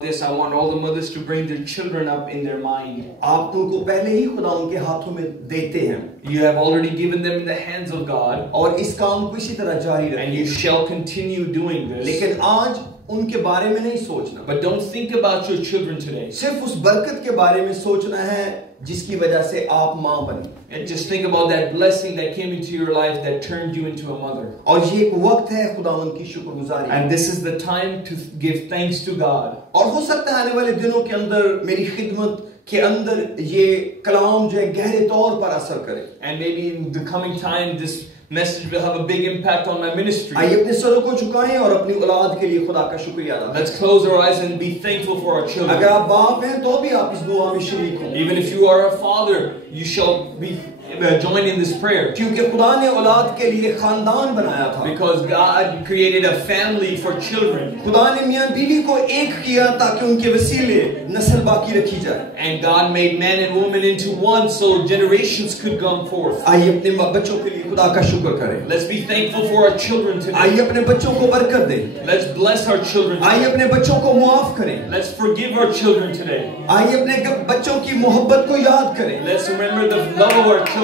This, I want all the mothers to bring their children up in their mind. आप उनको पहले ही खुदा उनके हाथों में देते हैं. You have already given them in the hands of God. और इस काम को इसी तरह जारी रखें. And you shall continue doing this. लेकिन आज उनके बारे में नहीं सोचना. But don't think about your children today. सिर्फ उस बरकत के बारे में सोचना है जिसकी वजह से आप माँ बनी. And just think about that blessing that came into your life that turned you into a mother. और ये एक वक्त है खुदावंद की शुक्रगुजारी. And this is the time to give thanks to God. और हो सकता है आने वाले दिनों के अंदर मेरी खिदमत के अंदर ये कलाम जो है गहरे तौर पर असर करे. And maybe in the coming time this message will have a big impact on my ministry. आइए अपने सरों को झुकाएं और अपनी औलाद के लिए खुदा का शुक्रिया अदा करें. Let's close our eyes and be thankful for our children. अगर आप बाप हैं तो भी आप इस दुआ में शरीक हों. Even if you are a father, you shall be join in this prayer. क्योंकि खुदा ने औलाद के लिए खानदान बनाया था. Because God created a family for children. खुदा ने मियां बीवी को एक किया ताकि उनके वसीले नस्ल बाकी रखी जाए. And God made man and woman into one so generations could come forth. आइए अपने बच्चों के लिए खुदा का शुक्र करें. Let's be thankful for our children today. आइए अपने बच्चों को बरकत दें. Let's bless our children. आइए अपने बच्चों को मुआफ करें. Let's forgive our children today. आइए अपने बच्चों की मोहब्बत को याद करें. Let's remember the love of our children.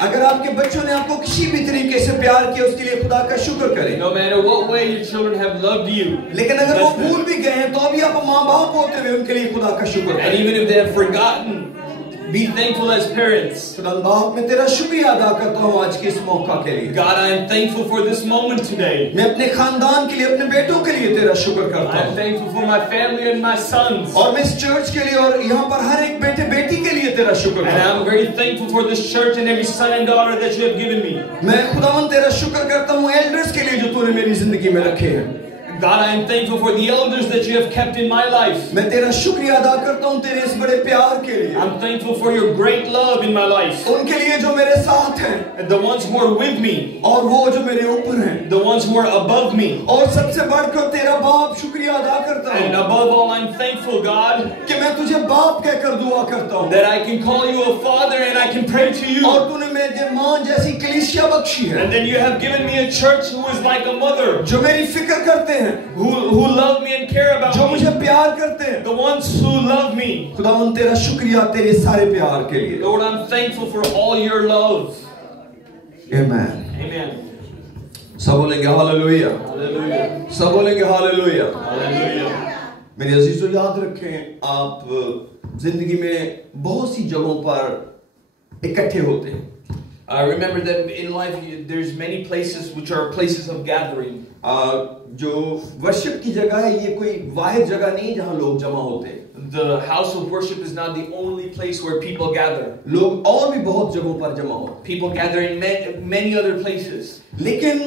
अगर आपके बच्चों ने आपको किसी भी तरीके से प्यार किया उसके लिए खुदा का शुक्र करें. No matter what way your children have loved you. लेकिन अगर वो भूल भी गए हैं तो भी आप माँ बाप होते हुए उनके लिए खुदा का शुक्र करें. And even if they have forgotten, be thankful as parents. खुदा बाप मैं तेरा शुक्रिया अदा करता हूँ आज के इस मौका के लिए. God, I am thankful for this moment today. मैं अपने खानदान के लिए अपने बेटों के लिए तेरा शुक्र करता I हूँ. am thankful for my family and my sons. और मैं इस चर्च के लिए और यहाँ पर हर एक बेटे बेटी के लिए तेरा शुक्र And करता I am हूँ. very thankful for this church and every son and daughter that you have given me. मैं खुदावन तेरा शुक्र करता हूँ एल्डर्स के लिए जो तूने मेरी जिंदगी में रखे हैं. God, I am thankful for the elders that you have kept in my life. मैं तेरा शुक्रिया अदा करता हूँ तेरे इस बड़े प्यार के लिए. I'm thankful for your great love in my life. उनके लिए जो मेरे साथ हैं. And the ones who are with me. और वो जो मेरे ऊपर हैं. The ones who are above me. और सबसे बढ़कर तेरा बाप शुक्रिया अदा करता हूँ. And above all, I'm thankful, God, कि मैं तुझे बाप कहकर दुआ करता हूँ. that I can call you a father and I can pray to you. और तूने मुझे माँ जैसी कलीसिया बख्शी है. And then you have given me a church who is like a mother. जो मेरी फिक्र करते हैं. Who love me and care about जो me. मुझे प्यार करते हैं. The ones who love me. खुदावन तेरा शुक्रिया तेरे सारे प्यार के लिए. Lord, I'm thankful for all your love. Amen. Amen. सब बोलेंगे हालेलुया. Hallelujah. सब बोलेंगे हालेलुया. Hallelujah. मेरे अजीजों याद रखें आप जिंदगी में बहुत सी जगहों पर इकट्ठे होते हैं. Remember that in life there's many places which are places of gathering. जो वर्शिप की जगह है ये कोई वाहिद जगह नहीं जहां लोग जमा होते हैं. The house of worship is not the only place where people gather. लोग और भी बहुत जगहों पर जमा होते हैं. People gather in many other places. लेकिन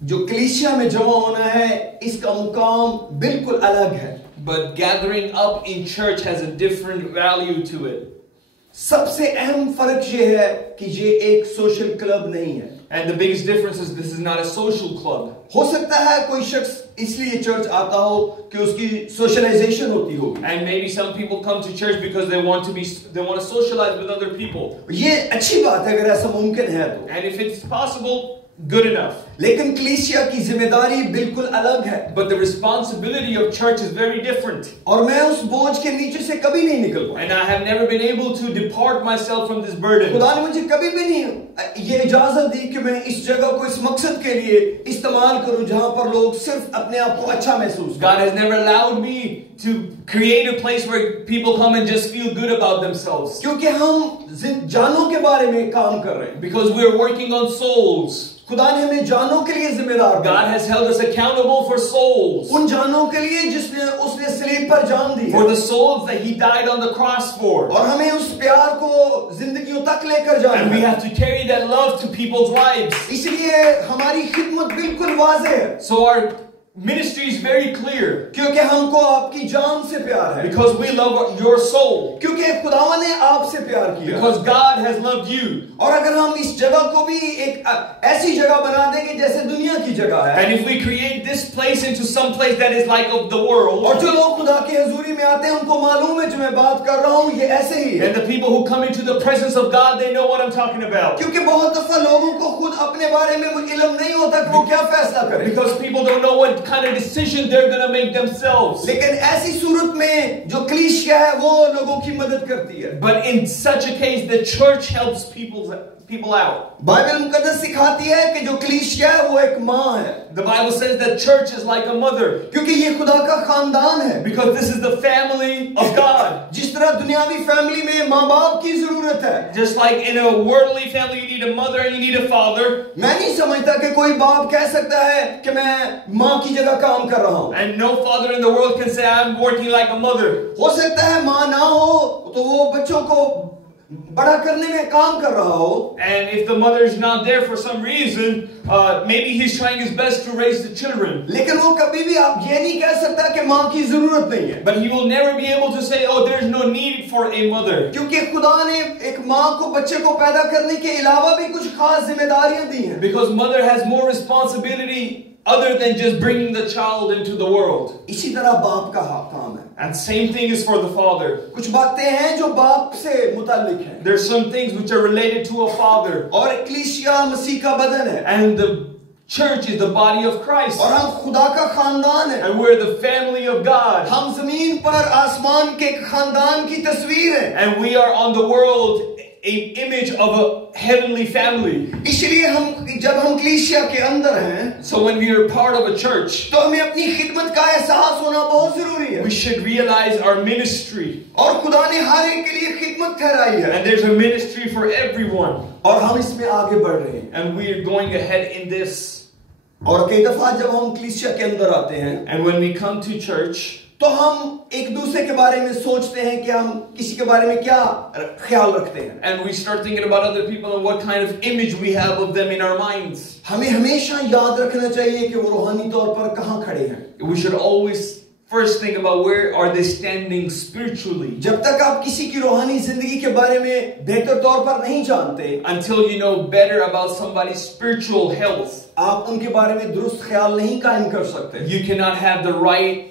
जो कलीसिया में जमा होना है इसका मुकाम बिल्कुल अलग है. But gathering up in church has a different value to it. सबसे अहम फर्क ये है कि ये एक सोशल क्लब नहीं है. And the biggest difference is this is not a social club. हो सकता है कोई शख्स इसलिए चर्च आता हो कि उसकी सोशलाइजेशन होती हो. And maybe some people come to church because they want to socialize with other people. ये अच्छी बात है अगर ऐसा मुमकिन है तो. And if it's possible, good enough. लेकिन कलीसिया की जिम्मेदारी बिल्कुल अलग है. But the responsibility of church is very different. और मैं उस बोझ के नीचे से कभी नहीं निकल पाया. And I have never been able to depart myself from this burden. खुदा ने मुझे कभी भी नहीं ये इजाजत दी कि मैं इस जगह को इस मकसद के लिए इस्तेमाल करूं जहां पर लोग सिर्फ अपने आप को अच्छा महसूस. God has never allowed me to create a place where people come and just feel good about themselves. क्योंकि हम जानों के बारे में काम कर रहे हैं. Because we are working on souls. खुदा ने हमें जानों के लिए जिम्मेदार बनाया. God has held us accountable for souls. उन जानों के लिए जिसने उसने सलीब पर जान दी. For the souls that He died on the cross for. और हमें उस प्यार को जिंदगियों तक लेकर जाना. And we have to carry that love to people's lives. इसलिए हमारी खिदमत बिल्कुल वाज़ेह है. So our ministry is very clear. क्योंकि हमको आपकी जान से प्यार है. Because we love your soul. क्योंकि खुदावन ने आपसे प्यार किया. Because God has loved you. और अगर हम इस जगह को भी एक ऐसी जगह बना देंगे जैसे दुनिया की जगह है. And if we create this place into some place that is like of the world. और जो लोग खुदा की हजूरी में आते हैं उनको मालूम है जो मैं बात कर रहा हूँ ये ऐसे ही है. And the people who come into the presence of God, they know what I'm talking about. क्योंकि बहुत दफा लोगों को खुद अपने बारे में इल्म नहीं होता कि वो क्या फैसला करें. Because people don't know what kind of decision they're going to make themselves. लेकिन ऐसी सूरत में जो कलीसिया है वो लोगों की मदद करती है। But in such a case, the church helps people out. Bible मुकद्दस सिखाती है कि जो कलीसिया है वो एक माँ है, The Bible says that church is like a mother क्योंकि ये खुदा का खानदान है। because this is the family of God. जिस तरह दुनियावी फैमिली में माँ बाप की जरूरत है, Just like in a worldly family, you need a mother and you need a father. मैं नहीं समझता कि कोई बाप कह सकता है कि मैं माँ की जगह काम कर रहा हूँ। And no father in the world can say, I'm working like a mother. हो सकता है माँ ना हो तो वो बच्चों को बड़ा करने में काम कर रहा हो, And if the mother is not there for some reason, maybe he's trying his best to raise the children. लेकिन वो कभी भी आप ये नहीं कह सकता कि माँ की जरूरत नहीं है, But he will never be able to say, oh, there's no need for a mother. क्योंकि खुदा ने एक माँ को बच्चे को पैदा करने के अलावा भी कुछ खास जिम्मेदारियां दी हैं। Because mother has more responsibility other than just bringing the child into the world. इसी तरह बाप का काम है। And same thing is for the father. कुछ बातें हैं जो बाप से मुताल्लिक हैं, There's some things which are related to a father. और कलीसिया मसीह का बदन है, And the church is the body of Christ. और हम खुदा का खानदान है। And we're the family of God. हम जमीन पर आसमान के खानदान की तस्वीर है, And we are on the world an image of a heavenly family. इसलिए हम जब हम कलीसिया के अंदर हैं So when we are part of a church, तो हमें अपनी खिदमत का एहसास होना बहुत जरूरी है, we should realize our ministry. और खुदा ने हर एक के लिए खिदमत ठहराई है, And there's a ministry for everyone. और हम इसमें आगे बढ़ रहे हैं। And we are going ahead in this. और कई दफा जब हम कलीसिया के अंदर आते हैं And when we come to church, तो हम एक दूसरे के बारे में सोचते हैं कि हम किसी के बारे में क्या ख्याल रखते हैं, and we start thinking about other people and what kind of image we have of them in our minds. हमें हमेशा याद रखना चाहिए कि वो रूहानी तौर पर कहाँ खड़े हैं। We should always first think about where are they standing spiritually. जब तक आप किसी की रूहानी जिंदगी के बारे में बेहतर तौर पर नहीं जानते, Until you know better about somebody's spiritual health, आप उनके बारे में दुरुस्त ख्याल नहीं कायम कर सकते। you cannot have the right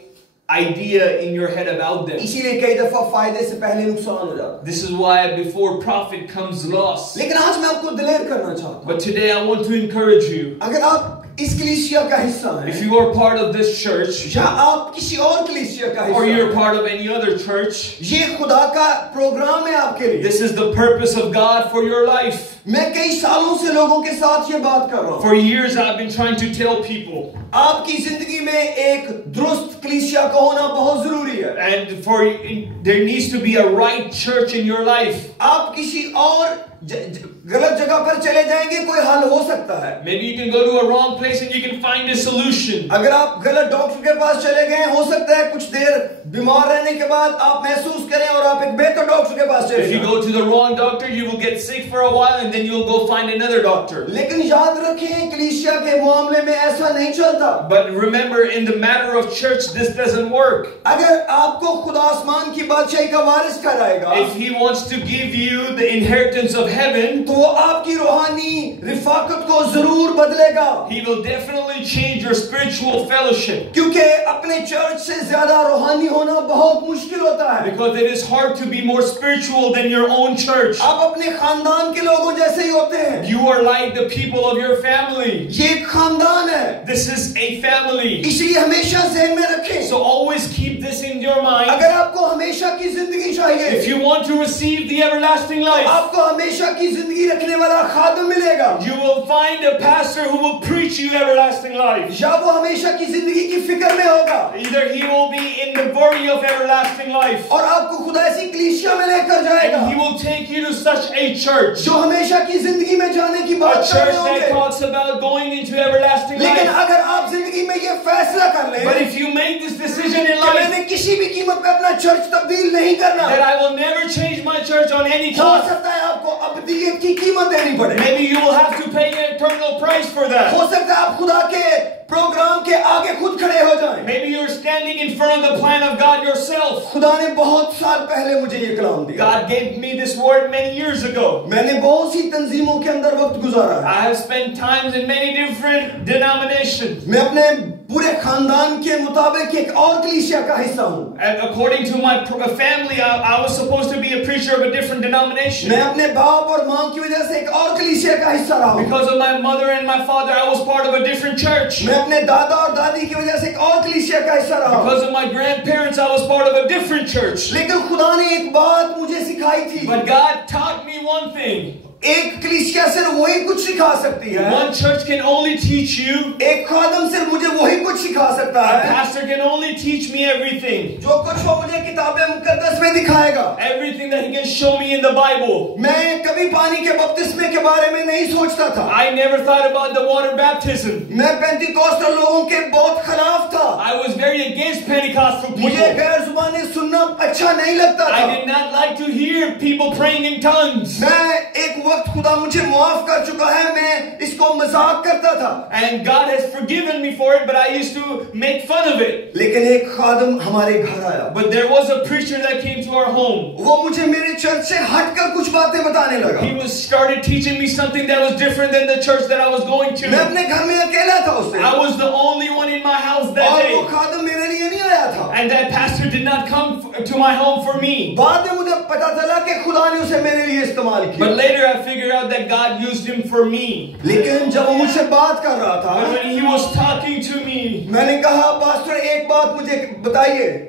idea in your head about them. इसीलिए कई दफा फायदे से पहले नुकसान हो जाता है। This is why before profit comes loss. लेकिन आज मैं आपको दिलेर करना चाहता हूँ, But today I want to encourage you. अगर आप इस कलीसिया का हिस्सा हैं, If you are part of this church, या आप किसी और कलीसिया का or हिस्सा you're हैं, part of any other church, ये खुदा का प्रोग्राम है आपके लिए। this is the purpose of God for your life. मैं कई सालों से लोगों के साथ ये बात कर रहा हूँ। For years I've been trying to tell people, आपकी जिंदगी में एक दुरुस्त कलीसिया का होना बहुत जरूरी है। and there needs to be a right church in your life. आप किसी और गलत जगह पर चले जाएंगे, कोई हल हो सकता है। Maybe you can go to a wrong place and you can find a solution. अगर आप गलत डॉक्टर के पास चले गए, हो सकता है कुछ देर बीमार रहने के बाद आप महसूस करें और आप एक बेहतर डॉक्टर के पास चले If you जाएं। go to the wrong doctor, you will get sick for a while and then you'll go find another doctor. लेकिन याद रखें, कलीसिया के मामले में ऐसा नहीं चलता। But remember, in the matter of church, this doesn't work. अगर आपको खुदा आसमान की बादशाही का वारिस कराएगा, If he wants to give you the inheritance of heaven, तो वो आपकी रूहानी रिफाकत को जरूर बदलेगा। he will definitely change your spiritual fellowship. क्योंकि अपने चर्च से ज्यादा रूहानी होना बहुत मुश्किल होता है। Because it is hard to be more spiritual than your own church. आप अपने खानदान के लोगों जैसे ही होते हैं। You are like the people of your family. ये एक खानदान है, This is a family. इसलिए हमेशा ज़हन में रखें। So always keep this in your mind. अगर आपको हमेशा की जिंदगी चाहिए, If you want to receive the everlasting तो life, आपको हमेशा की जिंदगी रखने वाला खादम मिलेगा, you will find a pastor who will preach you everlasting life. या वो हमेशा की जिंदगी की फिक्र में होगा, Either he will be in the worry of everlasting life, और आपको खुदा ऐसी कलीसिया में लेकर जाएगा and he will take you to such a church, जो हमेशा की जिंदगी में जाने की a बात कर church रहे that होंगे। talks about going into everlasting लेकिन life. अगर आप जिंदगी में ये फैसला कर लें But if you make this decision in कि life मैंने किसी भी कीमत पे अपना चर्च तब्दील नहीं करना, that I will never change my church on any हो cost, सकता है आपको अब्दियत की कीमत देनी पड़े। maybe you will have to pay an eternal price for that. हो सकता है आप खुदा के प्रोग्राम के आगे खुद खड़े हो जाएं। Maybe you're standing in front of the plan of God yourself. खुदा ने बहुत साल पहले मुझे ये कलाम दिया। God gave me this word many years ago. मैंने बहुत सी तंजीमों के अंदर वक्त गुजारा है। I have spent times in many different denominations. मैं अपने पूरे खानदान के मुताबिक एक और कलीसिया का हिस्सा हूँ। And according to my family, I was supposed to be a preacher of a different denomination. मैं अपने बाप और माँ की वजह से एक और कलीसिया का हिस्सा रहा हूँ। Because of my mother and my father, I was part of a different church. मैं अपने दादा और दादी की वजह से एक और कलीसिया का हिस्सा रहा हूँ। Because of my grandparents, I was part of a different church. लेकिन खुदा ने एक बात मुझे सिखाई थी। But God taught me one thing. एक कलीसिया सिर्फ वही कुछ सिखा सकती है। One church can only teach you. एक खादम सिर्फ मुझे वही कुछ सिखा सकता A है। pastor can only teach me everything. जो कुछ वो मुझे किताबे मुकद्दस में दिखाएगा। Everything that he can show me in the Bible. मैं कभी पानी के बपतिस्मे के बारे में नहीं सोचता था। I never thought about the water baptism. मैं पेंटिकोस्टल लोगों के बहुत खिलाफ था। I was very against Pentecostal मुझे people. गैर जुबानी सुनना अच्छा नहीं लगता था। I did not like to hear people praying in tongues. मैं एक वक्त खुदा मुझे माफ कर चुका है, मैं इसको मजाक करता था। And God has forgiven me for it, but I used to make fun of it. लेकिन एक खादम हमारे घर आया। But there was a preacher that came to our home. वो मुझे मेरे चर्च से हटकर कुछ बातें बताने लगा। He started teaching me something that was different than the church that I was going to. मैं अपने घर में अकेला था उस दिन। I was the only one in my house that और day. वो खादम मेरे लिए नहीं आया था। And that pastor did not come to my home for me. बाद में मुझे पता चला कि खुदा ने उसे मेरे लिए इस्तेमाल किया। But later I figured out that God used him for me. लेकिन जब वो मुझसे बात कर रहा था, But when he was talking to me, मैंने कहा पास्टर एक बात मुझे बताइए।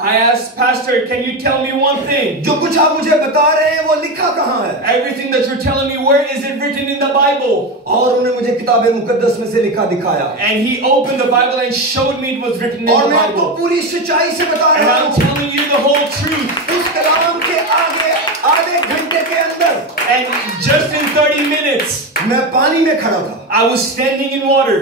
I asked, Pastor, can you tell me one thing? जो कुछ आप मुझे बता रहे हैं वो लिखा कहाँ है? Everything that you're telling me, where is it written in the Bible? और उन्हें मुझे किताबे मुकद्दस में से लिखा दिखाया। And he opened the Bible and showed me it was written in और the मैं आपको Bible. पूरी सच्चाई से बता And रहा I'm हूँ। telling you the whole truth. उस कलाम के आगे आधे घंटे के अंदर And just in 30 minutes, मैं पानी में खड़ा था। I was standing in water.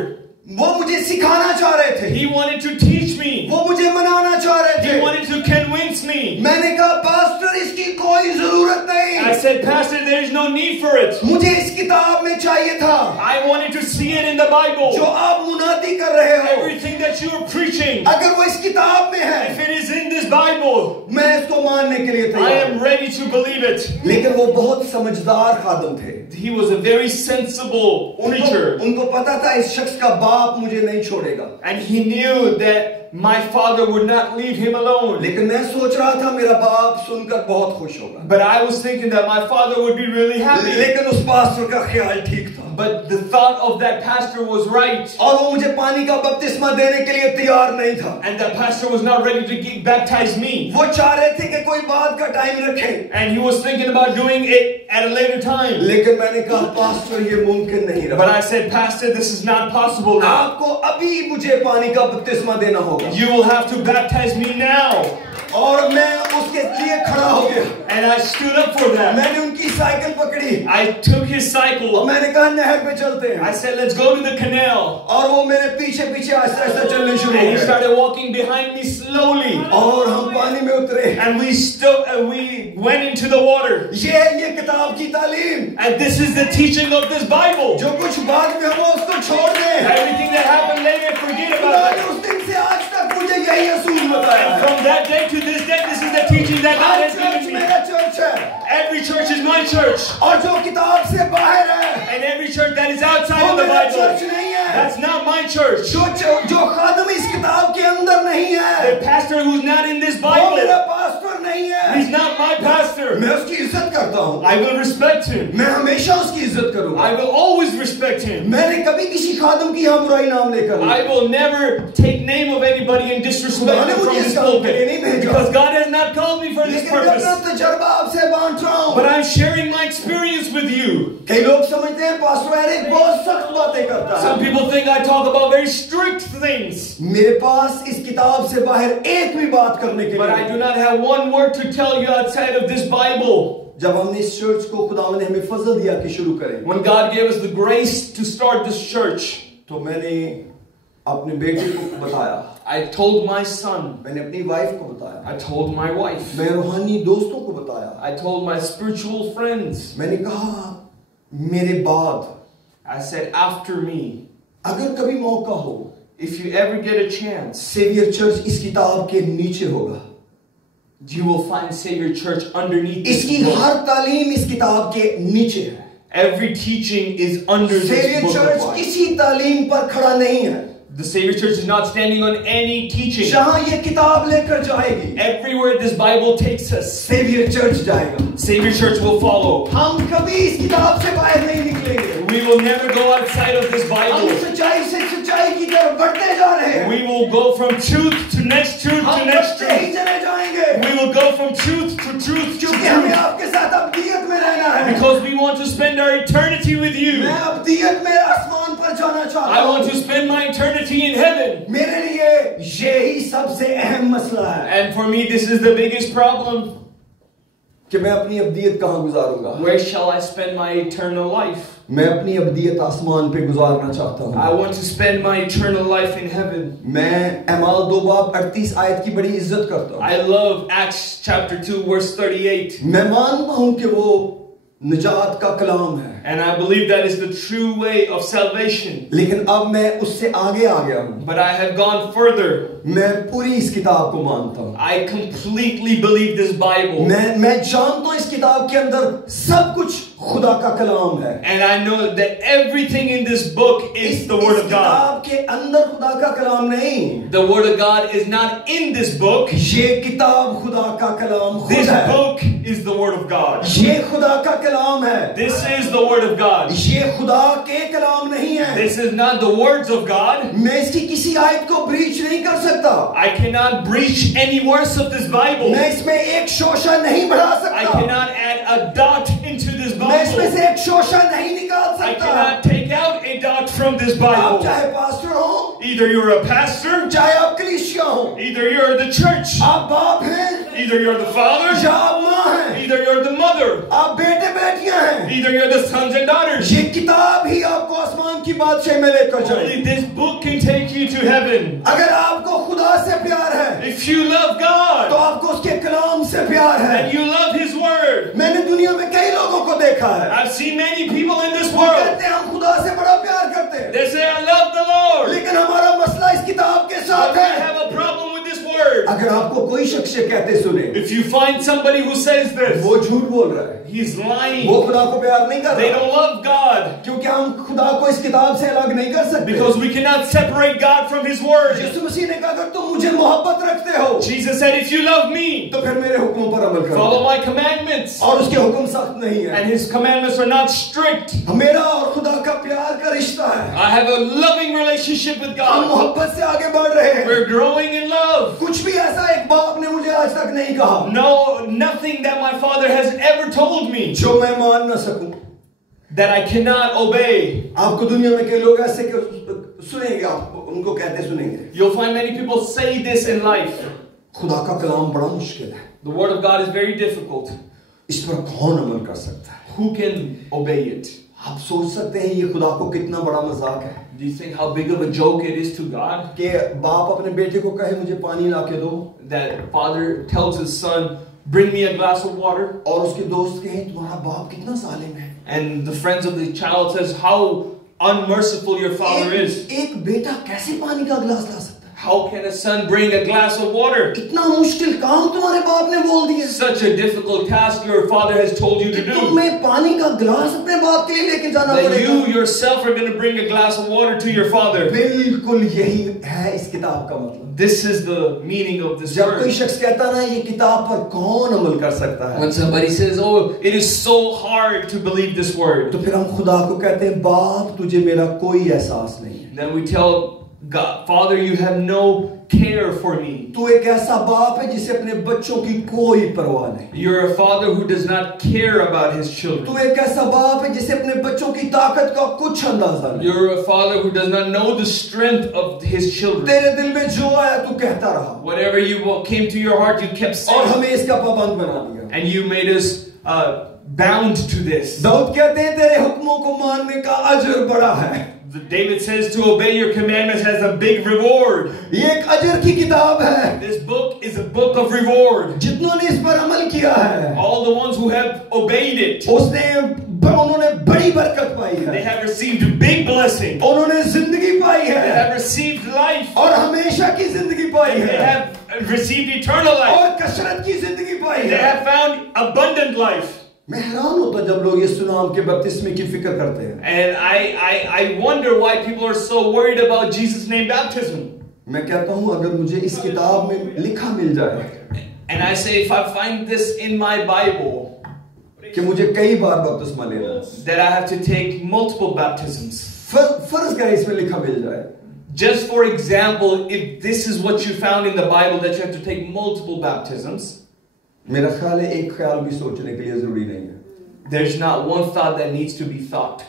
वो मुझे सिखाना चाह रहे थे। He wanted to teach me. वो मुझे मनाना चाह रहे He थे। wanted to convince me. मैंने कहा पास्टर इसकी कोई जरूरत नहीं। I said, Pastor, there is no need for it. मुझे इस किताब में चाहिए था। I wanted to see it in the Bible. जो आप मुनादी कर रहे हो, Everything that you are preaching, अगर वो इस किताब में है, if it is in this Bible, मैं इसको मानने के लिए I तैयार am ready to believe it. लेकिन वो बहुत समझदार खादम थे। He was a very sensible preacher. उनको पता था इस शख्स का बाप मुझे नहीं छोड़ेगा। And he knew that my father would not leave him alone. लेकिन मैं सोच रहा था मेरा बाप सुनकर बहुत खुश होगा। But I was thinking that my father would be really happy. लेकिन उस पास्टर का ख्याल ठीक था। But the thought of that pastor was right. और वो मुझे पानी का बपतिस्मा देने के लिए तैयार नहीं था। And the pastor was not ready to baptize me. वो चाह रहे थे कि कोई बाद का टाइम रखे। And he was thinking about doing it at a later time. लेकिन मैंने कहा पास्टर ये मुमकिन नहीं रहा। But I said, Pastor, this is not possible now. आपको अभी मुझे पानी का बपतिस्मा देना होगा। You will have to baptize me now. और मैं उसके लिए खड़ा हो गया। And I stood up for that. मैंने उनकी साइकिल पकड़ी। I took his और cycle. मैंने कहा नहर पे चलते हैं। I said, let's go to the canal. और वो मेरे पीछे पीछे आहिस्ता आहिस्ता चलने शुरू हो And he गए। started walking behind me slowly. और हम पानी में उतरे। And we went into the water. ये किताब की तालीम। And this is the teaching of this Bible. जो कुछ बाद में हो उसको छोड़ दें। Everything that happened later, forget खुदा about ने it. उस दिन से आज तक मुझे यही असूल बताया। And from that day to this day, this is the teaching that God her has church given me. मेरा चर्च है। Every church is my church. और जो किताब से बाहर है And every church that is outside वो of the मेरा चर्च Bible, नहीं है। that's not my church. जो खादम इस किताब के अंदर नहीं है The pastor who's not in this वो मेरा Bible, पास्टर नहीं है। he's not my pastor. मैं उसकी इज्जत करता हूँ। I will respect him. मैं हमेशा उसकी इज्जत करूँगा। I will always respect him. मैंने कभी किसी खादम की यहाँ बुराई नाम लेकर I will never take name of anybody and disrespect them from this pulpit. Because God has not called me for this लेकिन जब मैं purpose. तजर्बा आपसे बांट रहा हूँ But I'm sharing my experience with you. कई लोग समझते हैं पास्टर एरिक बहुत सख्त बातें करता Some है। people think I talk about very strict things. मेरे पास इस किताब से बाहर एक भी बात करने के But I लिए do not have one word to tell you outside of this Bible. जब हमने इस चर्च को खुदा ने हमें फजल दिया कि शुरू करें When God gave us the grace to start this church, तो मैंने अपने बेटे को बताया, I told my son, मैंने अपनी वाइफ को बताया, I told my wife, मैं रूहानी दोस्तों को बताया, I told my spiritual friends. मैंने कहा मेरे बाद I said, after me, अगर कभी मौका हो if you ever get a chance, Savior Church इस किताब के नीचे होगा। you will find Savior Church underneath this इसकी book. हर तालीम इस किताब के नीचे है। Every teaching is under this Savior book of Church life. किसी तालीम पर खड़ा नहीं है। The Savior Church is not standing on any teaching. जहाँ ये किताब लेकर जाएगी, Everywhere this Bible takes us, Savior Church जाएगा. Savior Church will follow. हम कभी इस किताब से बाहर नहीं निकलेंगे. We will never go outside of this हम Bible. सच्चाई से सच्चाई की तरफ बढ़ते जा रहे हैं. We will go from truth to next truth to हम next बढ़ते ही truth. चले जाएंगे. We will go from truth to truth to क्योंकि हमें truth. आपके साथ अब्दियत में रहना है. Because we want to spend our eternity with you. मैं अब्दियत में आसमान पर जाना चाहता I want हूँ. to spend my eternity in heaven. मेरे लिए यही सबसे अहम मसला है And for me, this is the biggest problem. कि मैं अपनी अब्दियत कहाँ गुजारूंगा. Where shall I spend my eternal life? मैं अपनी अब्दियत आसमान पे गुजारना चाहता हूँ. I want to spend my eternal life in heaven. मैं अमाल 2:38 आयत की बड़ी इज्जत करता हूँ. I love Acts chapter 2 verse 38. मैं मानता हूँ कि वो निजात का कलाम है. And I believe that is the true way of salvation. लेकिन अब मैं उससे आगे आ गया हूँ. But I have gone further. मैं पूरी इस किताब को मानता हूँ. I completely believe this Bible. मैं जानता हूँ इस किताब के अंदर सब कुछ खुदा का कलाम है. And I know that everything in this book is the Word of God. किताब के अंदर खुदा का कलाम नहीं. The Word of God is not in this book. ये किताब खुदा का कलाम खुद This है. book is the Word of God. ये खुदा का कलाम है. This is the Word of God. ये खुदा के कलाम नहीं है. This is not the words of God. मैं इसकी किसी आयत को ब्रीच नहीं कर सकता. I cannot breach any verse of this Bible. मैं इसमें एक शोषा नहीं बढ़ा I सकता. cannot add a dot into this मैं इसमें Bible. से एक शोषा नहीं निकाल I सकता. cannot take out a dot from this आप Bible. चाहे पास्टर हो, Either you're a pastor, चाहे आप कलीसिया हो, either you're the church, आप बाप हैं, either you're the father, या आप माँ हैं, either you're the mother, आप बेटे बेटियां हैं. either you're the sons and daughters. ये किताब ही आपको आसमान की बादशाही में लेकर Only जाएगी. this book can take you to heaven. अगर आपको खुदा से प्यार है, If you love तो God आपको उसके कलाम से प्यार है. and you love His Word, मैंने दुनिया में कई लोगों को देखा है. I've seen many people in this वो world. कहते हैं हम खुदा से बड़ा प्यार करते हैं, They say, I love the Lord. लेकिन हमारा मसला इस किताब के But साथ we है. have a problem with this Word. अगर आपको कोई शख्स ये कहते सुने, If you find somebody who says this, वो झूठ बोल रहा है. he's lying. वो खुदा को प्यार नहीं कर They रहा. don't love God. क्योंकि हम खुदा को इस किताब से अलग नहीं कर सकते. Because we cannot separate God from His Word. यीशु मसीह ने कहा अगर तुम मुझे मोहब्बत रखते हो, Jesus said, if you love me, तो फिर मेरे हुक्मों पर अमल करो. follow my commandments. और उसके हुक्म सख्त नहीं है. And His commandments are not strict. मेरा और खुदा का प्यार का रिश्ता है. I have a loving relationship with हम God. मोहब्बत से आगे बढ़ रहे हैं. We're growing in love. कुछ भी ऐसा एक बाप ने मुझे आज तक नहीं कहा No, nothing that my Father has ever told me जो मैं मान न सकूं. that I cannot obey. आपको दुनिया में कई लोग ऐसे सुनेंगे, आप उनको कहते सुनेंगे, You'll find many people say this in life. खुदा का कलाम बड़ा मुश्किल है. The Word of God is very difficult. इस पर कौन अमल कर सकता है? Who can obey it? आप सोच सकते हैं ये खुदा को कितना बड़ा मजाक है Do you think how big of a joke it is to God कि बाप अपने बेटे को कहे मुझे पानी ला के दो, that father tells his son, bring me a glass of water, और उसके दोस्त कहे तुम्हारा बाप कितना जालिम है. and the friends of the child says how unmerciful your father is? एक बेटा कैसे पानी का गिलास ला सकता है? How can a son bring a glass of water? इतना मुश्किल काम तुम्हारे बाप ने बोल दिया. Such a difficult task your father has told you to do. तुम्हें पानी का गिलास अपने बाप के लिए लेके जाना That पड़ेगा. you yourself are going to bring a glass of water to your father. बिल्कुल यही है इस किताब का मतलब. This is the meaning of this जब कोई verse. शख्स कहता ना ये किताब पर कौन अमल कर सकता है, When somebody says, oh, it is so hard to believe this word, तो फिर हम खुदा को कहते हैं बाप तुझे मेरा कोई एहसास नहीं है. then we tell God, Father, you have no care for me. तू एक ऐसा बाप है जिसे अपने बच्चों की कोई परवाह नहीं. You're a father who does not care about his children. तू एक ऐसा बाप है जिसे अपने बच्चों की ताकत का कुछ अंदाजा नहीं. You're a father who does not know the strength of his children. तेरे दिल में जो आया तू कहता रहा, Whatever came to your heart, you kept और saying, हमें इसका पाबंद बना दिया. and you made us bound to this. Dawood कहते हैं तेरे हुक्मों को मानने का अजर बड़ा है. David says to obey your commandments has a big reward. ये एक अजर की किताब है. This book is a book of reward. जितनों ने इस पर अमल किया है, All the ones who have obeyed it, उन्होंने बड़ी बरकत पाई they है. have received big blessing. उन्होंने जिंदगी पाई They है have received life. और हमेशा की जिंदगी पाई And they है have received eternal life. और कसरत की जिंदगी पाई They है. have found abundant life. मैं हैरान होता जब लोग यीशु नाम के बपतिस्मे की फिक्र करते हैं. And I wonder why people are so worried about Jesus' name baptism. मैं कहता हूँ अगर मुझे इस किताब में लिखा मिल जाए, and I say if I find this in my Bible, कि मुझे कई बार बपतिस्मा लेना, that I have to take multiple baptisms. फर्ज करें इसमें लिखा मिल जाए. Just for example, if this is what you found in the Bible that you have to take multiple baptisms, मेरा ख्याल है एक ख्याल भी सोचने के लिए जरूरी नहीं है. there's not one thought that needs to be thought.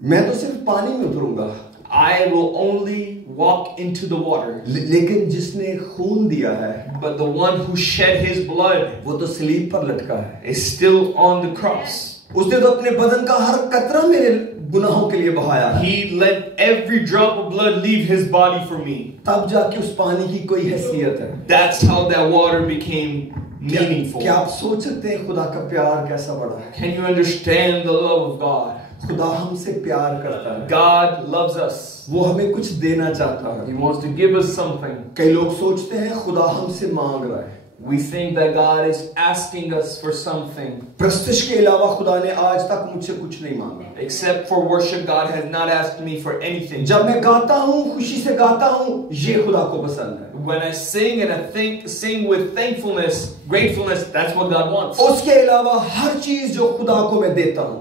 मैं तो सिर्फ पानी में उतरूंगा. I will only walk into the water. लेकिन जिसने खून दिया है, But the one who shed his blood वो तो सलीब पर लटका है. is still on the cross. उसने तो अपने बदन का हर कतरा मेरे गुनाहों के लिए बहाया है. He let every drop of blood leave his body for me. तब जाके उस पानी की कोई हैसियत है. That's how that water became meaningful. क्या आप सोच सकते हैं खुदा का प्यार कैसा बड़ा है? Can you understand the love of God? खुदा हमसे प्यार करता है. God loves us. वो हमें कुछ देना चाहता है. He wants to give us something. कई लोग सोचते हैं खुदा हमसे मांग रहा है. We think that God is asking us for something. प्रस्तुति के अलावा खुदा ने आज तक मुझसे कुछ नहीं मांगा. Except for worship, God has not asked me for anything. जब मैं गाता हूँ, खुशी से गाता हूँ, ये खुदा को पसंद है. When I sing and I sing with thankfulness, gratefulness, that's what God wants. उसके अलावा हर चीज जो खुदा को मैं देता हूँ,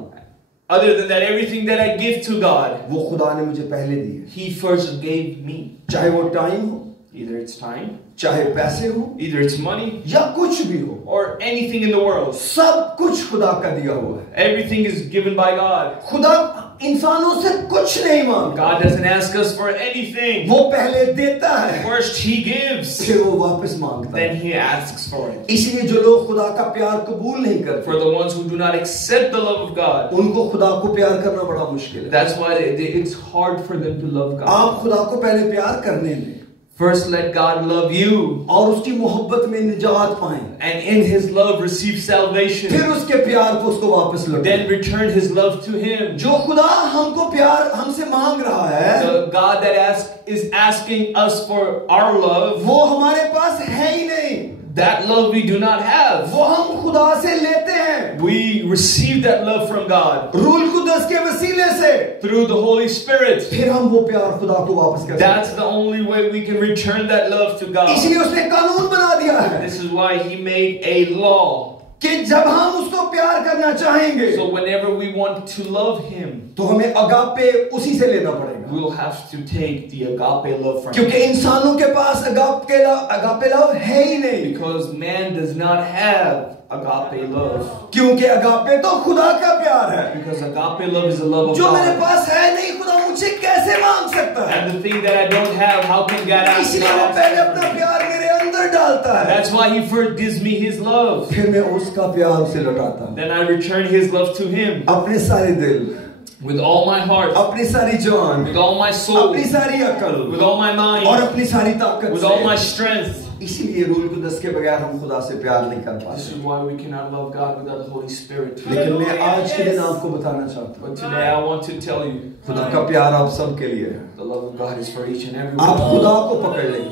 Other than that, everything that I give to God, वो खुदा ने मुझे पहले दी है. He first gave me. चाहे वो टाइम हो, Either it's time, चाहे पैसे हो, either it's money, या कुछ भी हो, or anything in the world. सब कुछ खुदा का दिया हुआ है. Everything is given by God. खुदा इंसानों से कुछ नहीं मांगता. God doesn't ask us for anything. वो पहले देता है, First He gives, फिर वो वापस मांगता है. then He asks for it. इसलिए जो लोग खुदा का प्यार कबूल नहीं करते, For the ones who do not accept the love of God, उनको खुदा को प्यार करना बड़ा मुश्किल है. that's why it's hard for them to love God. आप खुदा को पहले प्यार करने दें, First let God love you, और उसकी मोहब्बत में निजात पाएं, and in His love receive salvation. फिर उसके प्यार को उसको वापस लौटाएं. Then return His love to Him. जो खुदा हमको प्यार हमसे मांग रहा है, The God that is asking us for our love, वो हमारे पास है ही नहीं. that love we do not have. वो हम खुदा से लेते हैं, We receive that love from God रूल कुदस के वसीले से. through the Holy Spirit. फिर हम वो प्यार खुदा को वापस कर सकते हैं. That's the only way we can return that love to God. इसलिए उसने कानून बना दिया है This is why He made a law. कि जब हम उसको प्यार करना चाहेंगे, So whenever we want to love Him, तो हमें अगापे उसी से लेना पड़ेगा. we'll have to take the agape love from क्योंकि Him. इंसानों के पास अगापे लव है ही नहीं. Because man does not have agape love. क्योंकि अगापे तो खुदा का प्यार है. Because agape love is the love of जो मेरे God. पास है नहीं, खुदा मुझसे कैसे मांग सकता है? And the thing that I don't have, how can God ask इसलिए वो पहले अपना me? प्यार मेरे अंदर डालता है, That's why He first gives me His love. फिर मैं उसका प्यार उसे लौटाता हूँ. Then I return His love to Him अपने सारे दिल, with all my heart, अपनी सारी जान, with all my soul, अपनी सारी अकल, with all my और mind, अपनी सारी ताकत with all my से. strength. इसीलिए रूल कुदस के बगैर हम खुदा से प्यार नहीं कर This पाते. is why we cannot love God without the Holy Spirit. लेकिन मैं आज के दिन आपको बताना चाहता हूँ, But today I want to tell you, खुदा का प्यार आप सबके लिए है. the love of God is for each and every आप one. खुदा को पकड़ लें,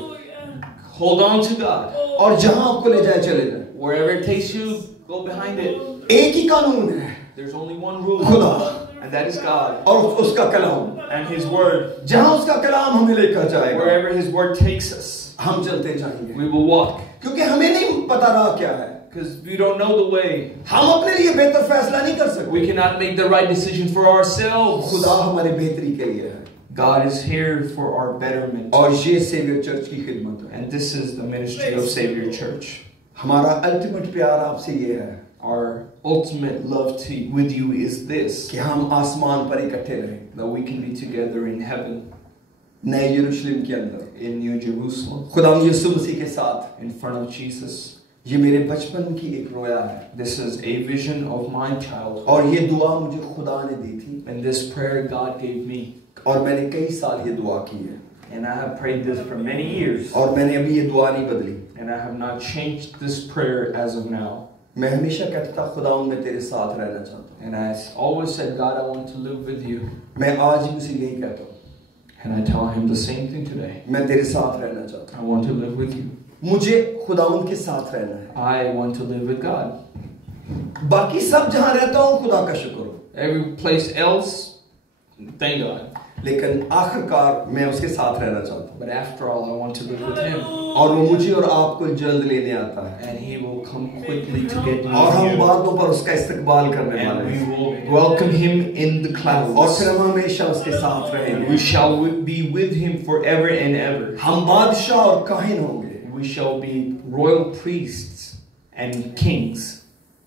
Hold on to God. और जहां आपको ले जाए चले जाए. Wherever it takes you, go behind it. एक ही कानून है, There's only one rule, खुदा and that is God और उसका कलाम. and His Word. जहां उसका कलाम हमें लेकर जाएगा, Wherever His Word takes us, हम चलते जाएंगे. we will walk. क्योंकि हमें नहीं पता रहा क्या है. Because we don't know the way. हम अपने लिए बेहतर फैसला नहीं कर सकते. We cannot make the right decision for ourselves. खुदा हमारी बेहतरी के लिए है. God is here for our betterment. और ये सेवियर चर्च की खिदमत है. And this is the ministry of Savior Church. हमारा अल्टीमेट प्यार आपसे ये है Our ultimate love with you is this, कि हम आसमान पर इकट्ठे रहें, that we can be together in heaven, नए यरूशलेम के अंदर, in New Jerusalem, खुदा यीशु मसीह के साथ. in front of Jesus. ये मेरे बचपन की एक रोया है, This is a vision of my childhood. और ये दुआ मुझे खुदा ने दी थी, And this prayer God gave me. और मैंने कई साल ये दुआ की है, And I have prayed this for many years. और मैंने अभी ये दुआ नहीं बदली. And I have not changed this prayer as of now. मैं हमेशा कहता था खुदा मैं तेरे साथ रहना चाहता हूँ. And I always said, God, I want to live with you. मैं आज भी उसे यही कहता हूँ, And I tell Him the same thing today. मैं तेरे साथ रहना चाहता I want to live with you. हूँ. मुझे खुदा के साथ रहना है. I want to live with God. बाकी सब जहां रहता हूं खुदा का शुक्र हो, Every place else, thank God. लेकिन आखिरकार मैं उसके साथ रहना चाहता हूं, But after all, I want to live with Him. और वो मुझे और आपको जल्द लेने आता है, And He will come quickly to get me और हम here. बादलों पर उसका इस्तकबाल करने And वाले we हैं, will welcome Him in the और clouds. फिर हम हमेशा उसके साथ And रहेंगे. we shall be with Him forever and ever. हम बादशाह और काहिन होंगे, We shall be royal priests and kings.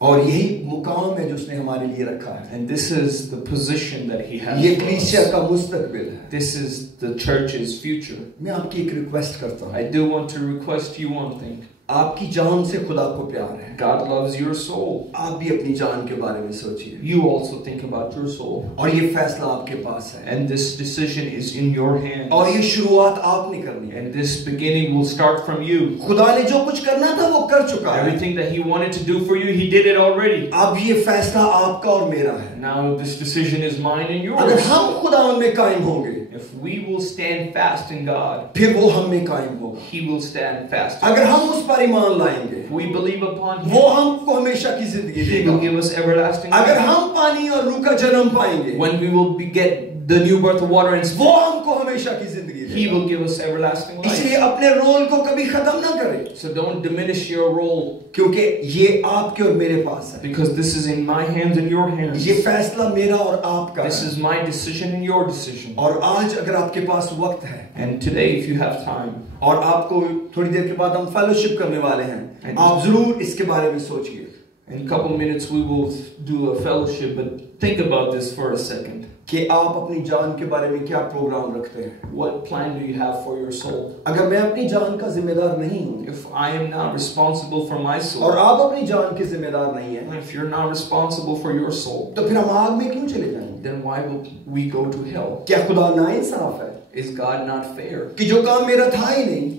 और यही मुकाम है जो उसने हमारे लिए रखा है. And this is the position that He has ये for कलीसिया us. का मुस्तकबिल है. This is the church's future. मैं आपकी एक रिक्वेस्ट करता हूँ, I do want to request you one thing. आपकी जान से खुदा को प्यार है, God loves your soul. आप भी अपनी जान के बारे में सोचिए, You also think about your soul. और ये फैसला आपके पास है, And this decision is in your hands. और ये शुरुआत आपने करनी है. And this beginning will start from you. खुदा ने जो कुछ करना था वो कर चुका है. Everything that He wanted to do for you, He did it already. अब ये फैसला आपका और मेरा है. Now this decision is mine and अगर yours. हम खुदा में कायम होंगे, If we will stand fast in God, फिर वो हम में कायम होगा. He will stand fast. अगर हम उस पर ईमान लाएंगे, If we believe upon वो Him, हमको हमेशा की जिंदगी He देगा. will give us everlasting अगर life. हम पानी और रूह का जन्म पाएंगे, When we will get the new birth of water and वो spirit, हमको हमेशा की जिंदगी He देगा. will give us everlasting इसलिए life. अपने रोल को कभी खत्म ना करें, So don't diminish your role, क्योंकि ये आपके और मेरे पास है. because this is in my hands and your hands. ये फैसला मेरा और आपका This है. is my decision and your decision. और आज अगर आपके पास वक्त है, And today, if you have time, और आपको थोड़ी देर के बाद हम फेलोशिप करने वाले हैं, आप जरूर इसके बारे में सोचिए. in a couple minutes we will do a fellowship, but think about this for a second. कि आप अपनी जान के बारे में क्या प्रोग्राम रखते हैं. What plan do you have for your soul? अगर मैं अपनी जान का जिम्मेदार नहीं हूँ, If I am not responsible for my और soul, आप अपनी जान के जिम्मेदार नहीं हैं, if you're not responsible for your soul, तो फिर हम आग में क्यों चले जाएंगे? then why will we go to hell? क्या खुदा नाइंसाफ है Is God not fair? कि जो काम मेरा था ही नहीं,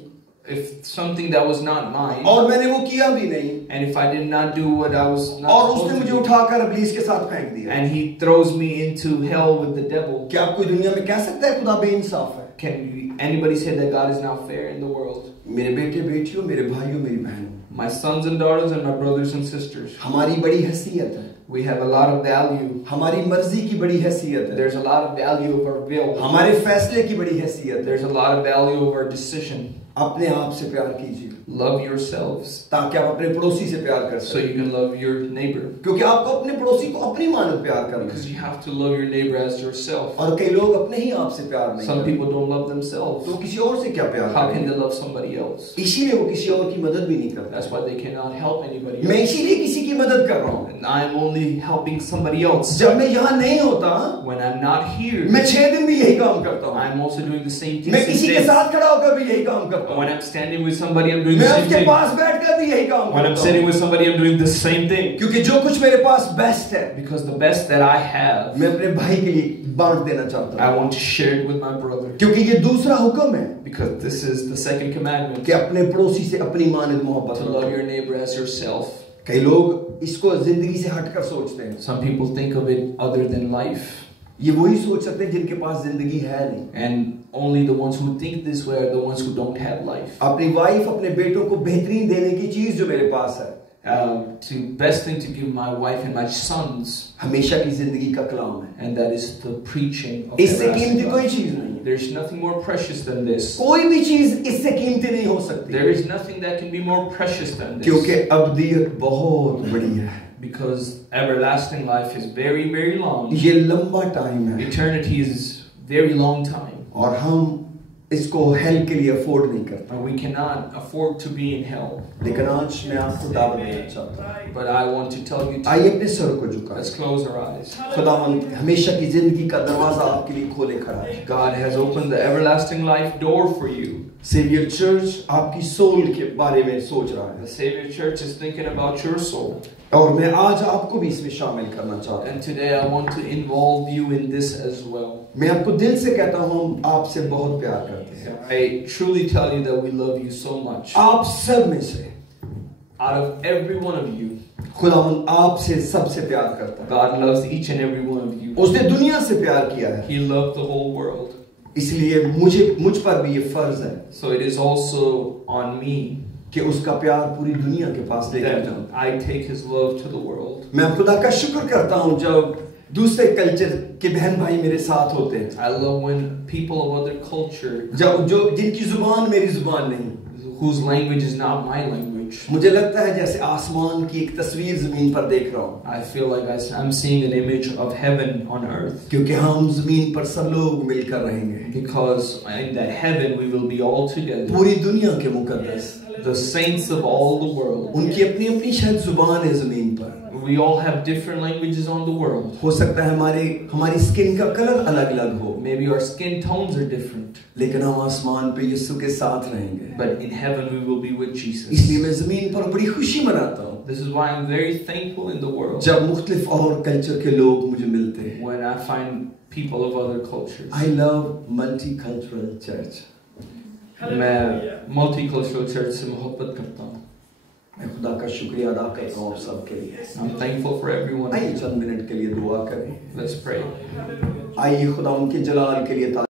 If something that was not mine, और मैंने वो किया भी नहीं, and if I did not do what I was not और उसने supposed मुझे to do, उठाकर इब्लीस के साथ फेंक दिया, and He throws me into hell with the devil, क्या आप कोई दुनिया में कह सकता है खुदा बेइंसाफ है? can anybody say that God is not fair in the world? मेरे बेटे बेटियों, मेरे भाइयों, मेरी बहनों, My sons and daughters and my brothers and sisters, हमारी बड़ी हैसियत है, we have a lot of value. हमारी मर्जी की बड़ी हैसियत है, There's a lot of value of our will. हमारे फैसले की बड़ी हैसियत है. There's a lot of value of our decision. अपने आप से प्यार कीजिए, Love yourselves ताकि आप अपने पड़ोसी से प्यार कर so सकें, you can love your neighbor. क्योंकि आपको अपने पड़ोसी को अपनी मानद प्यार करना Because है. you have to love your neighbor as yourself. और कई लोग अपने ही आप से प्यार नहीं Some करते, people don't love themselves. तो किसी और से क्या प्यार How can करेंगे? they love somebody else? इसीलिए वो किसी और की मदद भी नहीं करते. That's why they cannot help anybody मैं else. इसीलिए किसी की मदद कर रहा हूँ. And I'm only helping somebody else. जब मैं यहाँ नहीं होता, When I'm not here, मैं 6 दिन भी यही काम करता हूँ. I'm also doing the same thing. मैं किसी 6 के days. साथ खड़ा होकर भी यही काम करता When हूँ. I'm standing with somebody, I'm doing the मैं same उसके thing. पास बैठकर भी यही काम When I'm करता sitting हूँ. with somebody, I'm doing the same thing. क्योंकि जो कुछ मेरे पास बेस्ट है, Because the best that I have, मैं अपने भाई के लिए बांट देना चाहता I हूँ. want to share it with my brother. क्योंकि ये दूसरा हुक्म है Because this is the second commandment. कि अपने पड़ोसी से अपनी मानद मोहब्बत To रखो. love your neighbor as yourself. कई लोग इसको जिंदगी से हटकर सोचते हैं. Some people think of it other than life. ये वही सोच सकते हैं जिनके पास जिंदगी है नहीं. And only the ones who think this way are the ones who don't have life. अपनी वाइफ, अपने बेटों को बेहतरीन देने की चीज जो मेरे पास है, To best thing to give my wife and my sons, हमेशा की जिंदगी का कलाम है. and that is the preaching of इससे everlasting कीमती कोई life. चीज नहीं है. There's nothing more precious than this. कोई भी चीज इससे कीमती नहीं हो सकती. There is nothing that can be more precious than क्योंकि this. अब्दियत बहुत बड़ी है. Because everlasting life is very, very long. ये लंबा टाइम है Eternity is very long time. और हम इसको हेल के लिए अफोर्ड नहीं करते. And we cannot afford to be in hell. लेकिन आज मैं आपको दावत देना चाहता हूँ. But I want to tell you, आइए अपने सर को झुकाएं. let's close our eyes. खुदावंद हमेशा की जिंदगी का दरवाजा आपके लिए खोले खड़ा है. God has opened the everlasting life door for you. Savior Church आपकी सोल के बारे में सोच रहा The है, Savior Church is thinking about your soul. और मैं आज आपको भी इसमें शामिल करना चाहता हूँ. And today I want to involve you in this as well. मैं आपको दिल से कहता हूँ, हम आपसे बहुत प्यार करते हैं. I truly tell you that we love you so much. आप सब में से Out of every one of you, खुदावंद आपसे सबसे प्यार करता है. God loves each and every one of you. उसने दुनिया से प्यार किया है, He loved the whole world. इसलिए मुझ पर भी ये फर्ज है So it is also on me कि उसका प्यार पूरी दुनिया के पास लेकर that जाऊं। I take His love to the world. मैं खुदा का शुक्र करता हूं जब दूसरे कल्चर के बहन भाई मेरे साथ होते हैं, I love when people of other culture, जब जो जिनकी जुबान मेरी जुबान नहीं, whose language is not my language, मुझे लगता है जैसे आसमान की एक तस्वीर जमीन पर देख रहा हूं, I feel like I'm seeing an image of heaven on earth. क्योंकि हम जमीन पर सब लोग मिलकर रहेंगे। Because in that heaven we will be all together. पूरी दुनिया के मुकद्दस, The saints of all the world. उनकी अपनी अपनी शायद जुबान है जमीन पर। We all have different languages on the world. हो सकता है हमारी स्किन का कलर अलग अलग हो, Maybe our skin tones are different. लेकिन हम आसमान पे यीशु के साथ रहेंगे। But in heaven we will be with Jesus. इसलिए मैं जमीन पर बड़ी खुशी मनाता हूँ This is why I'm very thankful in the world जब मुख्तलिफ और कल्चर के लोग मुझे मिलते हैं। when I find people of other cultures. I love multicultural church. मैं multicultural church से मोहब्बत करता हूँ. मैं खुदा का शुक्रिया अदा करता हूँ आप सबके लिए। I'm thankful for everyone. आइए चंद मिनट के लिए दुआ करें। Let's pray. आइए खुदा उनके जलाल के लिए